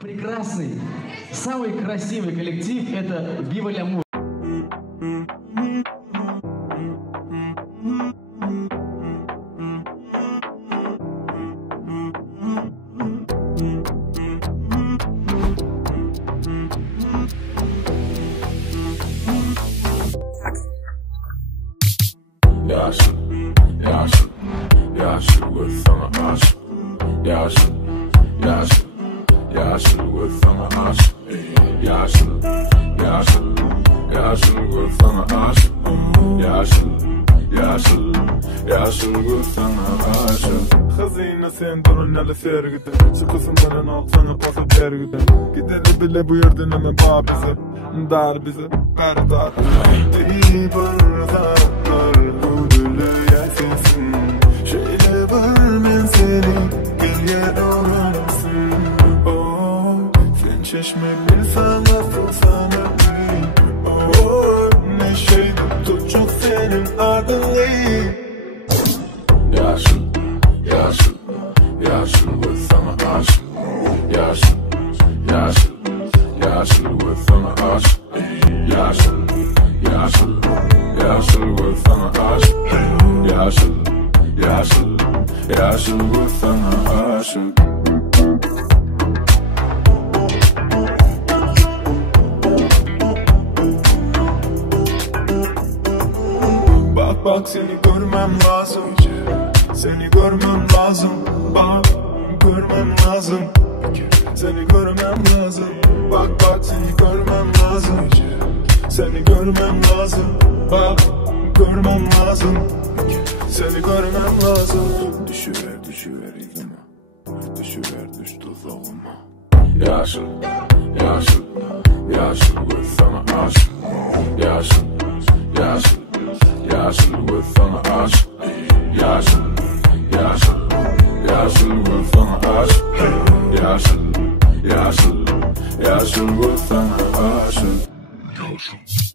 Прекрасный, самый красивый коллектив — это Viva l'Amour. Yaşlı with sana aşık. Yaşlı with sana aşık. Yaşlı with sana aşık. Yaşlı with sana aşık. Hazine sen durun hele sergide. Çıkısın bana al sana pası vergide. Gideli bile bu yerden hemen bağ bize. Dar bize, dar. İyi burada. Çeşme bir sanatın sana değil. Oh, ne şeydi tutacak senin adın değil. Yaşlı with sana aşık. Yaşlı with sana aşık. Yaşlı with sana aşık. Yaşlı with sana aşık. Bak seni görmem lazım. Seni görmem lazım. Bak görmem lazım. Seni görmem lazım. Bak seni görmem lazım. Seni görmem lazım. Bak görmem lazım. Seni görmem lazım. Düşüver yüzüme. Düş tuzağıma. Yaşlı with sana aşık. Yaşlı with sana aşık. Yaşlı with sana aşık. Yaşlı with sana aşık.